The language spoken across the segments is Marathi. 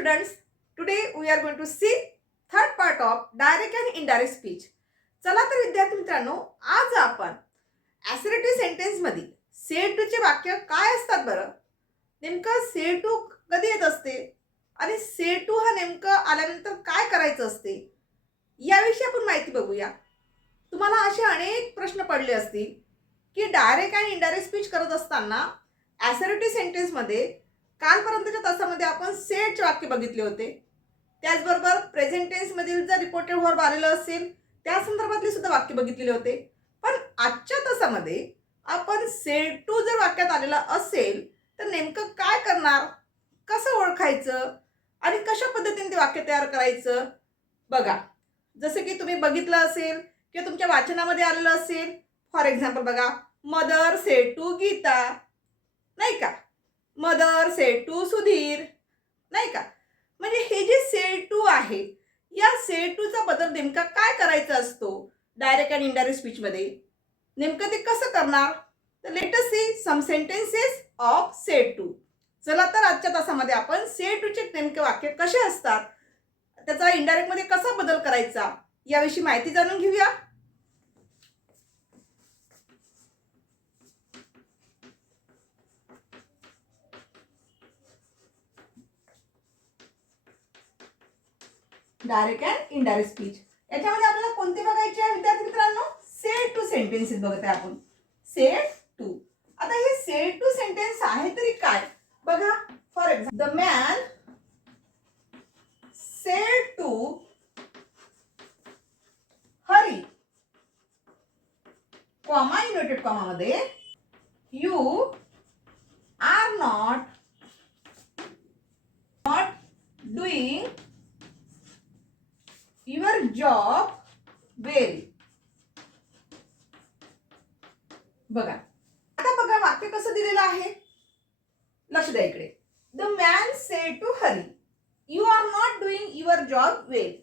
students, today we are going to see third part of direct and indirect speech. चला तर विद्यार्थी मित्रांनो, आज आपण assertive sentence मध्ये say to चे वाक्य काय असतात बरं? नेमकं say to कधी येत असते आणि say to हा नेमकं आल्यानंतर काय करायचं असते याविषयी आपण माहिती बघूया. तुम्हाला असे अनेक प्रश्न पडले असतील की डायरेक्ट आणि इनडायरेक्ट स्पीच करत असताना assertive sentence मध्ये कालपर्यंतच्या तासामध्ये आपण सेटचे वाक्य बघितले होते. त्याचबरोबर प्रेझेंट टेन्स मधील जर रिपोर्टेड व्हर्ब आलेलं असेल त्या संदर्भातले सुद्धा वाक्य बघितलेले होते. पण आजच्या तासामध्ये आपण सेट टू जर वाक्यात आलेला असेल तर नेमकं काय करणार, कसं ओळखायचं आणि कशा पद्धतीने ते वाक्य तयार करायचं बघा. जसे की तुम्ही बघितलं असेल किंवा तुमच्या वाचनामध्ये आलेलं असेल. फॉर एक्झाम्पल बघा, मदर सेड टू गीता, नाही का, मदर सेड टू सुधीर, नाही का. म्हणजे हे जे सेड टू आहे या सेड टूचा बदल नेमका काय करायचा असतो डायरेक्ट आणि इनडायरेक्ट स्पीच मध्ये, नेमकं ते कसं करणार. तर let us see some sentences of said to. चला तर आजच्या तासामध्ये आपण सेड टू चे नेमके वाक्य कसे असतात, त्याचा इनडायरेक्ट मध्ये कसा बदल करायचा याविषयी माहिती जाणून घेऊया. डायरेक्ट अँड इनडायरेक्ट स्पीच याच्यामध्ये आपल्याला कोणते बघायचे आहे विद्यार्थी मित्रांनो? सेड टू सेंटेन्सेस बघत आहे आपण. Said to. आता हे सेड टू सेंटेन्स आहे तरी काय बघा. For example, the man said to Hari, comma inverted comma मध्ये, you are not doing your job well. बघा आता बघा वाक्य कसं दिलेलं आहे, लक्ष द्या इकडे. The man said to Hari, you are not doing your job well.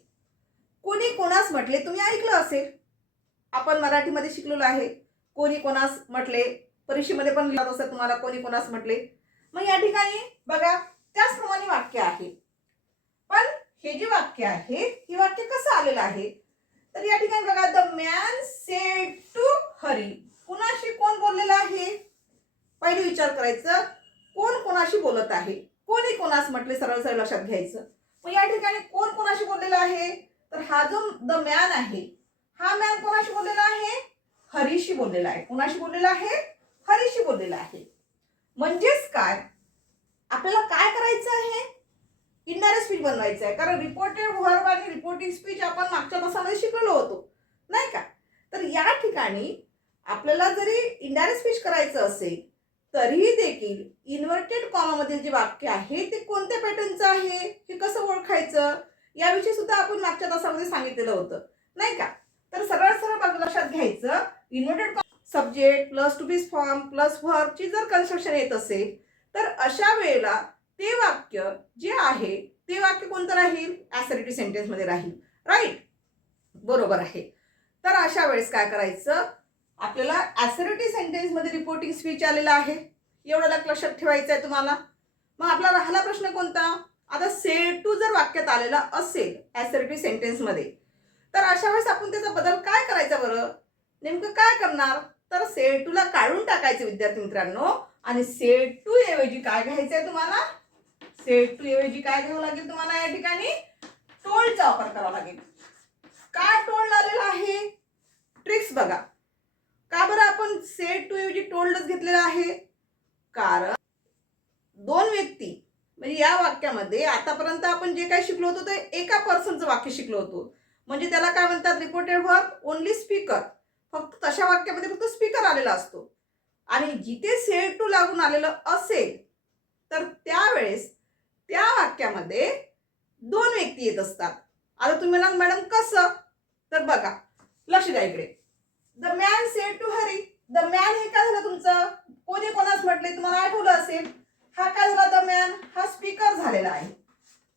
कोणी कोणास म्हटले, तुम्ही ऐकलं असेल, आपण मराठीमध्ये शिकलेलो आहे. कोणी कोणास म्हटले, परीक्षेमध्ये पण लिहित असेल तुम्हाला कोणी कोणास म्हटले. मग या ठिकाणी बघा त्याचप्रमाणे वाक्य आहे. पण हे जे वाक्य आहे हे वाक्य कसं आलेलं आहे तर या ठिकाणी बघा, the man said to Hari. कुणाशी कोण बोललेलं आहे पहिले विचार करायचं, कोण कोणाशी बोलत आहे. कोणी कोणास म्हटले सरळ सरळ लक्षात घ्यायचं. मग या ठिकाणी कोण कोणाशी बोललेला आहे तर हा जो द मॅन आहे हा मॅन कोणाशी बोललेला आहे, हरीशी बोललेला आहे. कोणाशी बोललेला आहे, हरीशी बोललेला आहे. म्हणजेच काय, आपल्याला काय करायचं आहे, इनडायरेक्ट स्पीच बनवायचं आहे. कारण रिपोर्टेड व्हर्ब आणि रिपोर्टिंग स्पीच आपण मागच्या तासामध्ये शिकलो होतो, नाही का. तर या ठिकाणी आपल्याला जरी इनडायरेक्ट स्पीच करायचं असेल तरीही देखील इन्व्हर्टेड कॉमा मधील जे वाक्य आहे ते कोणत्या पॅटर्नचं आहे हे कसं ओळखायचं याविषयी सुद्धा आपण मागच्या तासामध्ये सांगितलेलं होतं, नाही का. तर सरळ सरळ लक्षात घ्यायचं, inverted subject plus to be form plus व्हर्बची जर कन्स्ट्रक्शन येत असेल तर अशा वेळेला ते वाक्य जे आहे ते वाक्य कोणतं राहील, ॲसर्टिव्ह सेंटेन्स मध्ये राहील. राईट, बरोबर आहे. तर अशा वेळेस काय करायचं, आपल्याला ॲसर्टिव्ह सेंटेन्स मध्ये रिपोर्टिंग स्पीच आलेला आहे, एवढं लक्षात ठेवायचं आहे तुम्हाला. मग आपला राहिला प्रश्न कोणता, आता सेड टू जर वाक्यात आलेला असेल ॲसर्टिव्ह सेंटेन्स मध्ये तर अशा वेळेस आपण त्याचा बदल काय करायचा बरं, नेमकं काय करणार. तर सेड टू ला काढून टाकायचं विद्यार्थी मित्रांनो आणि सेड टू ऐवजी काय घ्यायचं आहे तुम्हाला, सेड टू ऐवजी काय घ्यावं लागेल तुम्हाला, या ठिकाणी टोल्डचा वापर करावा लागेल. का टोल्ड आलेला आहे, ट्रिक्स बघा. का बरं आपण सेड टू ऐवजी टोल्डच घेतलेला आहे, कारण दोन व्यक्ती म्हणजे या वाक्यामध्ये आतापर्यंत आपण जे काही शिकलो होतो ते एका पर्सनचं वाक्य शिकलो होतो. म्हणजे त्याला काय म्हणतात, रिपोर्टेड व्हर्ब ओनली स्पीकर. फक्त तशा वाक्यामध्ये फक्त स्पीकर आलेला असतो. आणि जिथे सेड टू लागून आलेलं असेल तर त्यावेळेस त्या वाक्यामध्ये दोन व्यक्ती येत असतात. आता तुम्ही म्हणाल मॅडम कसं, तर बघा लक्ष द्या इकडे. The man said to Hari, the man हे काय झालं तुमचं, कोणी कोणास म्हटले तुम्हाला आठवलं असेल. हा काय झाला, द मॅन हा स्पीकर झालेला आहे.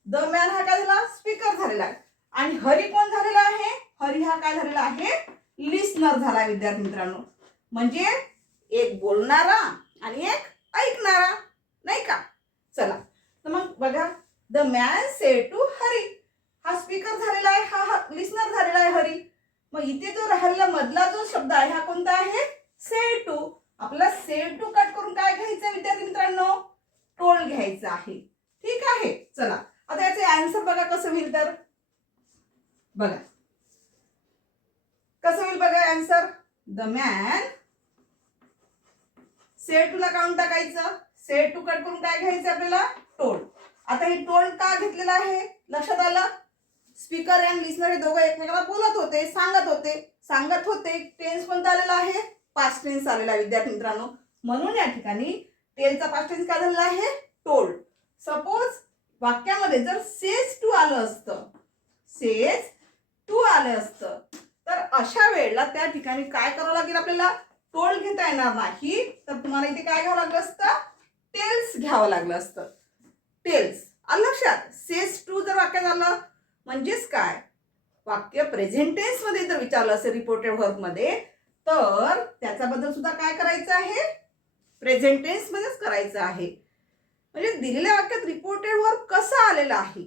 द मॅन हा काय झाला, स्पीकर झालेला आहे. आणि हरी कोण झालेला आहे, हरी हा काय झालेला आहे, लिस्नर झाला विद्यार्थी मित्रांनो. म्हणजे एक बोलणारा आणि एक ऐकणारा, नाही का. चला तर मग बघा the man said to Hari. हा स्पीकर झालेला आहे, हा लिसनर झालेला आहे हरी. मग इथे जो राहिलेला मधला जो शब्द आहे हा कोणता आहे? Said to. आपल्याला सेड टू कट करून काय घ्यायचं विद्यार्थी मित्रांनो? टोल्ड घ्यायचं आहे. ठीक आहे. चला आता याचे आन्सर बघा कसं होईल. तर बघा कसं होईल बघा answer. The man said to ला काढून टाकायचं. सेड टू कट करून काय घ्यायचं आपल्याला? टोल्ड. आता हे टोल्ड का घेतलेलं आहे लक्षात आलं? स्पीकर आणि लिसनर हे दोघं एकमेकांना बोलत होते, सांगत होते. टेन्स कोणता आलेला आहे? पास्ट टेन्स आलेला आहे विद्यार्थी मित्रांनो. म्हणून या ठिकाणी टेलचा पास्ट टेन्स काय झालेला आहे? टोल्ड. सपोज वाक्यामध्ये जर सेज टू आलं असतं, सेज टू आलं असतं, तर अशा वेळेला त्या ठिकाणी काय करावं लागेल आपल्याला? टोल्ड घेता येणार नाही. तर तुम्हाला इथे काय घ्यावं लागलं असतं? टेल्स घ्यावं लागलं असतं. टेल्स आलं लक्षात. सेज टू जर वाक्यात आलं म्हणजेच काय? वाक्य प्रेझेंट टेन्स मध्ये जर विचारलं असेल रिपोर्टेड वर्ब मध्ये, तर त्याच्याबद्दल सुद्धा काय करायचं आहे? प्रेझेंट टेन्स मध्येच करायचं आहे. म्हणजे दिलेल्या वाक्यात रिपोर्टेड वर्ब कसा आलेला आहे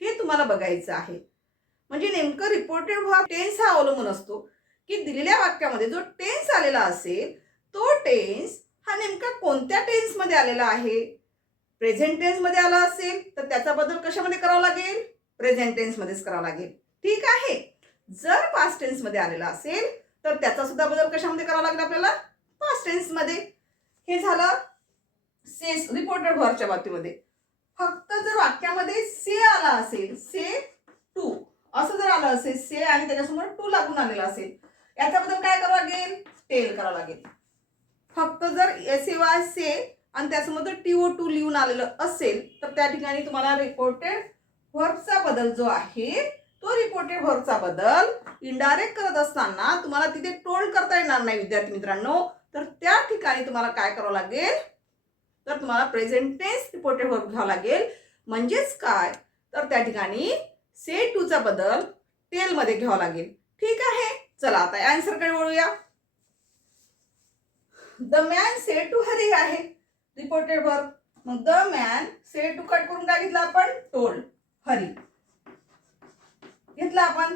हे तुम्हाला बघायचं आहे. म्हणजे नेमकं रिपोर्टेड वर्ब टेन्स हा अवलंबून असतो की दिलेल्या वाक्यामध्ये जो टेन्स आलेला असेल तो टेन्स हा नेमका कोणत्या टेन्स मध्ये आलेला आहे. प्रेझेंट टेन्स मध्ये आला असेल तर त्याचा बदल कशामध्ये करावा लागेल? प्रेझेंट टेन्स मध्येच करावा लागेल. ठीक आहे. जर पास्ट टेन्स मध्ये आलेला असेल तर त्याचा सुद्धा बदल कशामध्ये करावा लागेल आपल्याला? पास्ट टेन्स मध्ये. हे झालं सेस रिपोर्टेड वर्बच्या बाबतीमध्ये. फक्त जर वाक्यामध्ये से आला असेल, से टू असं जर आलं असेल, से आणि त्याच्यासमोर टू लागून आलेला असेल, याच्याबद्दल काय करावं लागेल? टेल करावं लागेल. फक्त जर एस-ए-वाय से आणि त्यासमोर टीओ टू लिहून आलेलं असेल तर त्या ठिकाणी तुम्हाला रिपोर्टेड वर्बचा बदल जो आहे तो रिपोर्टेड वर्बचा बदल इनडायरेक्ट करत असताना तुम्हाला तिथे टोल्ड करता येणार नाही विद्यार्थी मित्रांनो. तर त्या ठिकाणी तुम्हाला काय करावं लागेल? तर तुम्हाला प्रेझेंट टेन्स रिपोर्टेड वर्ब घ्यावा लागेल. म्हणजेच काय? तर त्या ठिकाणी से टू चा बदल टेल मध्ये घ्यावा लागेल. ठीक आहे. चला आता आन्सर कडे वळूया. The man said to Hari आहे रिपोर्टेड वर्ब. मग the man said to cut करून काय घेतलं आपण? टोल्ड. हरी घेतलं आपण.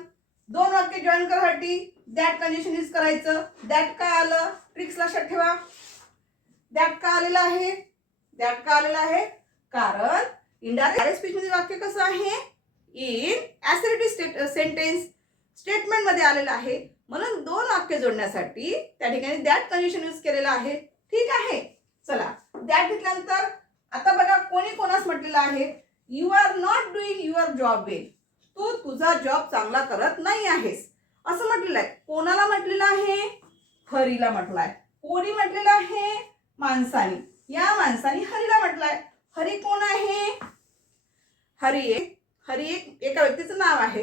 दोन वाक्य जॉईन करासाठी दॅट कंडिशन यूज करायचं. दॅट काय आलं? ट्रिक्स लक्षात ठेवा. दॅट का आलेला आहे? दॅट का आलेला आहे? कारण इनडायरेक्ट स्पीच मध्ये वाक्य कसं आहे? इन ॲसर्टिव्ह सेंटेन्स स्टेटमेंट मध्ये आलेलं आहे. म्हणून दोन वाक्य जोडण्यासाठी त्या ठिकाणी दॅट कंडिशन यूज केलेलं आहे. ठीक आहे. चला दॅट घेतल्यानंतर आता बघा कोणी कोणास म्हटलेलं आहे? You are not doing your job well. तू तुझा जॉब चांगला करत नाही आहेस असं म्हटलेलं आहे. कोणाला म्हटलेलं आहे? हरीला म्हटलंय. कोणी म्हटलेलं आहे? माणसाने. या माणसाने हरीला म्हटलंय. हरी कोण आहे? हरी एक एका व्यक्तीचं नाव आहे,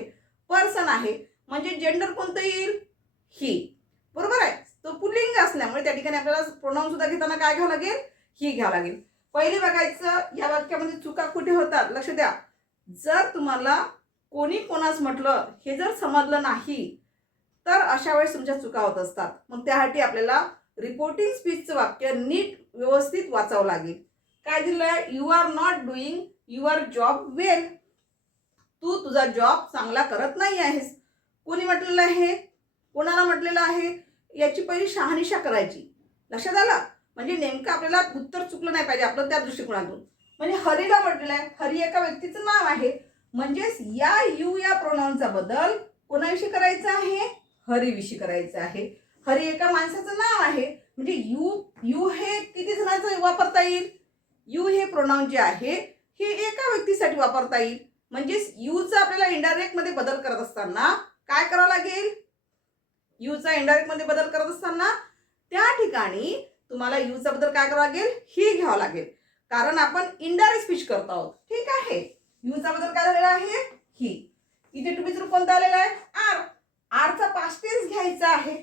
पर्सन आहे. म्हणजे जेंडर कोणतं येईल? ही. बरोबर आहे. तो पुल्लिंग असल्यामुळे त्या ठिकाणी आपल्याला प्रोनाउन सुद्धा घेताना काय घ्यावं लागेल? ही घ्यावं लागेल. पहिले बघायचं या वाक्यामध्ये चुका कुठे होतात लक्ष द्या. जर तुम्हाला कोणी कोणास म्हटलं हे जर समजलं नाही तर अशा वेळेस तुमच्या चुका होत असतात. मग त्यासाठी आपल्याला रिपोर्टिंग स्पीचचं वाक्य नीट व्यवस्थित वाचावं लागेल. काय दिलंय? You are not doing your job well. तू तुझा जॉब चांगला करत नाही आहेस. कोणी म्हटलेलं आहे? कोणाला म्हटलेलं आहे? याची पहिली शहानिशा करायची. लक्षात आलं? म्हणजे नेमकं आपल्याला उत्तर चुकलं नाही पाहिजे आपलं त्या दृष्टिकोनातून. म्हणजे हरीला म्हटलेलं आहे. हरी एका व्यक्तीचं नाव आहे. म्हणजेच या यू या प्रोनाउनचा बदल कोणाविषयी करायचा आहे? हरीविषयी करायचा आहे. हरी एका माणसाचं नाव आहे. म्हणजे यू हे किती जणांचं वापरता येईल? यू हे प्रोनाउन जे आहे हे एका व्यक्तीसाठी वापरता येईल. म्हणजेच यूचा आपल्याला इनडायरेक्ट मध्ये बदल करत असताना काय करावं लागेल? यूचा इनडायरेक्ट मध्ये बदल करत असताना त्या ठिकाणी तुम्हाला यूचा बदल काय करावं लागेल? ही घ्यावं लागेल. कारण आपण इनडायरेक्ट स्पीच करत आहोत. ठीक आहे. यूचा बदल काय झालेला आहे? ही. इथे टू बी रूप कोणता आलेला आहे? आर. आरचा पास्ट टेन्स घ्यायचा आहे.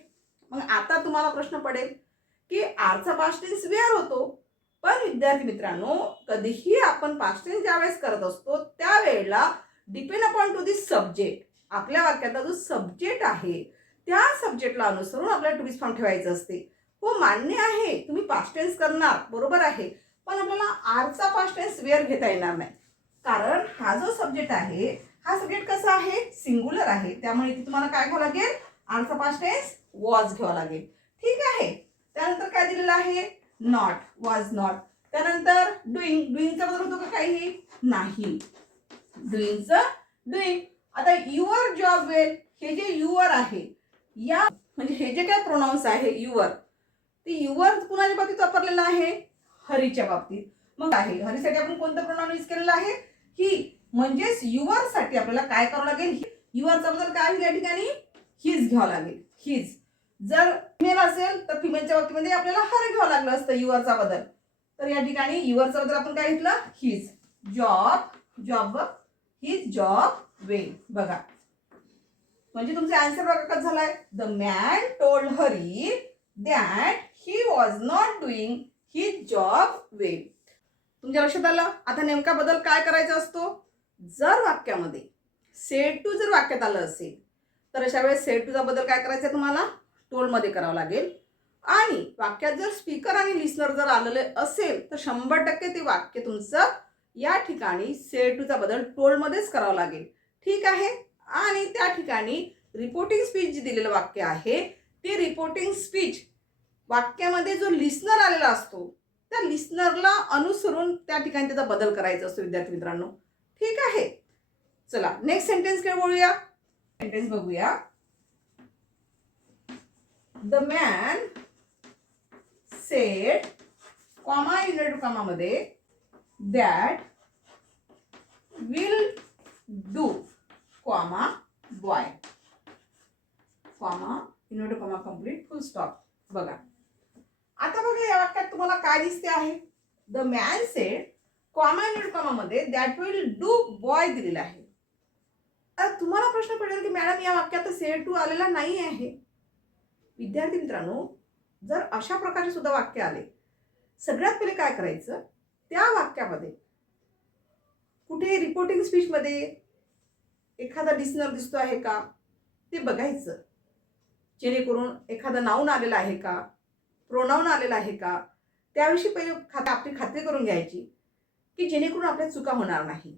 मग आता तुम्हाला प्रश्न पडेल की आरचा पास्ट टेन्स वेअर होतो. पण विद्यार्थी मित्रांनो कधीही आपण पास्ट टेन्स ज्यावेळेस करत असतो त्यावेळेला depend upon to the subject. आपल्या वाक्याचा जो सब्जेक्ट आहे त्या सब्जेक्टला अनुसरून आपल्याला टू बी फॉर्म ठेवायचं असते. हो मान्य आहे तुम्ही पास्ट टेन्स करणार बरोबर आहे. पण आपल्याला आरचा पास्ट टेन्स वेअर घेता येणार नाही. कारण हा जो सब्जेक्ट आहे हा सब्जेक्ट कसा आहे सिंगुलर आहे, त्यामुळे इथे तुम्हाला काय घ्यावं लागेल आर चा पास्ट टेन्स वॉज घ्यावा लागेल. ठीक आहे. त्यानंतर काय दिलेलं आहे नॉट, वॉज नॉट. त्यानंतर डुईंग, डुईंगचा बदल होतो का काही नाही, डुईंगचं डुईंग. आता युअर जॉब वेल, हे जे युअर आहे या म्हणजे हे जे काय प्रोनाउन्स आहे युअर, ते युअर कुणाच्या बाबतीत वापरलेलं आहे हरीच्या बाबतीत. मग आहे हरीसाठी आपण कोणतं प्रोनाउन यूज केलेलं आहे ही, म्हणजेच युअर साठी आपल्याला काय करावं लागेल युअरचा बदल काय होईल या ठिकाणी हिज घ्यावं लागेल, हिज. जर फिमेल असेल तर फिमेलच्या बाबतीमध्ये आपल्याला हर घ्यावं लागलं असतं युअरचा बदल, तर या ठिकाणी युअरचा बदल आपण काय घेतलं his. Job, job, his job well. बघा म्हणजे तुमचा आन्सर बघा कसं झालाय. The man told Hari that he was not doing his job well. तुमच्या लक्षात आलं. आता नेमका बदल काय करायचा असतो, जर वाक्यामध्ये सेड टू जर वाक्यात आलं असेल तर अशा वेळेस सेड टूचा बदल काय करायचा तुम्हाला टोल्ड मध्ये करावा लागेल. आणि वाक्यात जर स्पीकर आणि लिस्नर जर आलेले असेल तर 100% ते वाक्य तुमचं या ठिकाणी सेड टूचा बदल टोल्ड मध्येच करावा लागेल. ठीक आहे. आणि त्या ठिकाणी रिपोर्टिंग स्पीच जे दिलेलं वाक्य आहे ते रिपोर्टिंग स्पीच वाक्यामध्ये जो लिस्नर आलेला असतो त्या लिस्नरला अनुसरून त्या ठिकाणी त्याचा बदल करायचा असतो विद्यार्थी मित्रांनो. ठीक आहे. चला नेक्स्ट सेंटेन्स कडे बोलूया. सेंटेन्स बघूया. The man said comma unit comma मध्ये that will do comma boy comma unit comma complete full stop. बघा आता बघा या वाक्यात तुम्हाला काय दिसते आहे. The man said comma unit comma मध्ये दॅट विल डू बॉय दिलेला आहे. आता तुम्हाला प्रश्न पडेल की मॅडम या वाक्यात सेड टू आलेला नाही आहे. विद्यार्थी मित्रांनो जर अशा प्रकारचे सुद्धा वाक्य आले सगळ्यात पहिले काय करायचं त्या वाक्यामध्ये कुठे रिपोर्टिंग स्पीच मध्ये एखादा लिस्नर दिसतो आहे का ते बघायचं, जेणेकरून एखादा नाऊन आलेला आहे का प्रोनाऊन आलेला आहे का त्याविषयी पहिले आपली खात्री करून घ्यायची की जेणेकरून आपल्या चुका होणार नाही.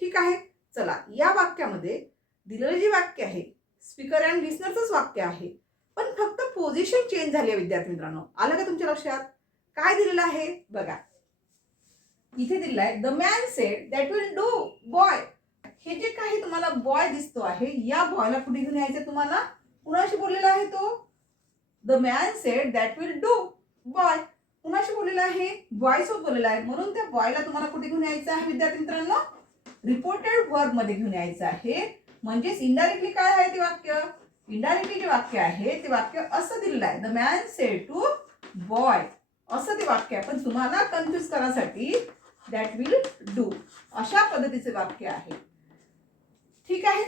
ठीक आहे. चला या वाक्यामध्ये दिलेलं जे वाक्य आहे स्पीकर अँड लिस्नरचंच वाक्य आहे, पण फक्त पोझिशन चेंज झाली आहे विद्यार्थी मित्रांनो. आलं का तुमच्या लक्षात. काय दिलेलं आहे बघा इथे दिलेलं आहे the man sed that will do boy. हे जे काही तुम्हाला बॉय दिसतो आहे या बॉयला कुठे घेऊन यायचं तुम्हाला, कुणाशी बोललेला आहे तो the man sed that will do boy, कुणाशी बोललेला आहे बॉय सोबत बोललेला आहे, म्हणून त्या बॉयला तुम्हाला कुठे घेऊन यायचं आहे विद्यार्थी मित्रांनो रिपोर्टेड वर्ब मध्ये घेऊन यायचं आहे. म्हणजेच इनडायरेक्टली काय आहे ते वाक्य, इनडायरेक्टली जे वाक्य आहे ते वाक्य असं दिलेलं आहे the man said to boy असं ते वाक्य आहे, पण तुम्हाला कन्फ्युज करण्यासाठी दॅट विल डू अशा पद्धतीचे वाक्य आहे. ठीक आहे.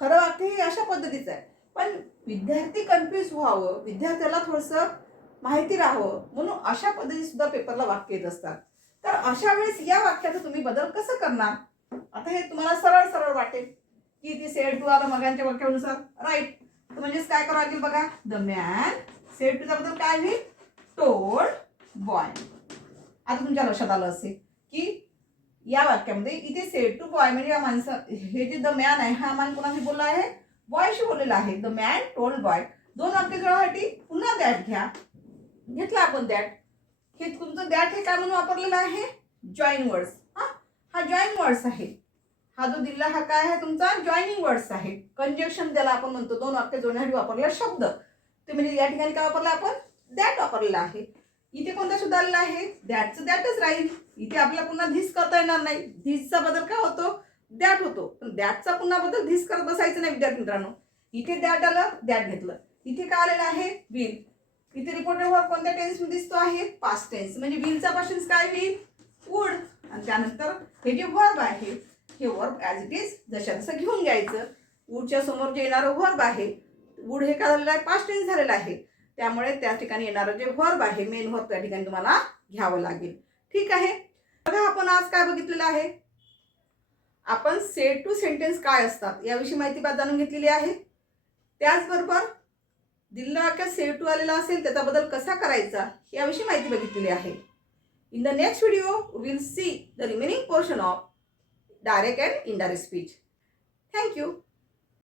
खरं वाक्य हे अशा पद्धतीचं आहे, पण विद्यार्थी कन्फ्युज व्हावं विद्यार्थ्याला थोडंसं माहिती राहावं म्हणून अशा पद्धतीने सुद्धा पेपरला वाक्य येत असतात. तर अशा वेळेस या वाक्याचा तुम्ही बदल कसं करणार. आता हे तुम्हाला सरळ सरळ वाटेल की ते सेड टू आलं मगांच्या वाक्यानुसार राईट, तर म्हणजेच काय करावं लागेल बघा द मॅन सेड टूचा बदल काय होईल टोल्ड बॉय. आता तुमच्या लक्षात आलं असेल की या वाक्यामध्ये इथे सेड टू बॉय म्हणजे माणसं हे जे द मॅन आहे हा मान कोणाशी बोलला आहे बॉयशी बोललेला आहे. The man told boy. दोन वाक्य जोडण्यासाठी पुन्हा दॅट घ्या, घेतला आपण दॅट. हे तुमचं दॅट हे काय म्हणून वापरलेलं आहे जॉईन वर्ड्स. हा जॉईन वर्ड्स आहे. हा जो दिला हा काय आहे तुमचा जॉईनिंग वर्ड्स आहे. कंजक्शन त्याला आपण म्हणतो दोन वाक्य जोडण्यासाठी वापरलेला शब्द. ते म्हणजे या ठिकाणी काय वापरला आपण दॅट वापरलेला आहे. इथे कोणता शब्द आलेला आहे दॅटचं दॅटच राहील. इथे आपल्याला पुन्हा धिस करता येणार नाही. धिसचा बदल काय होतो दॅट होतो, पण दॅटचा पुन्हा बदल धिस करत बसायचं नाही विद्यार्थी मित्रांनो. इथे दॅट आलं दॅट घेतलं. इथे काय आलेलं आहे विल. इथे रिपोर्टेड वर्ब कोणत्या टेन्स मध्ये दिसतो आहे पास्ट टेन्स, म्हणजे विलचा पास्ट टेन्स काय विल वुड. आणि त्यानंतर हे जे वर्ब आहे हे वर्ब ॲज इट इज जशा तसं घेऊन घ्यायचं. वुडच्या समोर जे येणारं वर्ब आहे वुड हे काय झालेलं आहे पास्ट टेन्स झालेलं आहे, त्यामुळे त्या ठिकाणी येणारं जे वर्ब आहे मेन वर्ब त्या ठिकाणी तुम्हाला घ्यावं लागेल. ठीक आहे. बघा आपण आज काय बघितलेलं आहे आपण सेड टू सेंटेन्स काय असतात याविषयी माहिती जाणून घेतलेली आहे. त्याचबरोबर दिलेल्या वाक्यात सेड टू आलेला असेल त्याचा बदल कसा करायचा याविषयी माहिती बघितलेली आहे. In the next video we will see the remaining portion of direct and indirect speech. Thank you.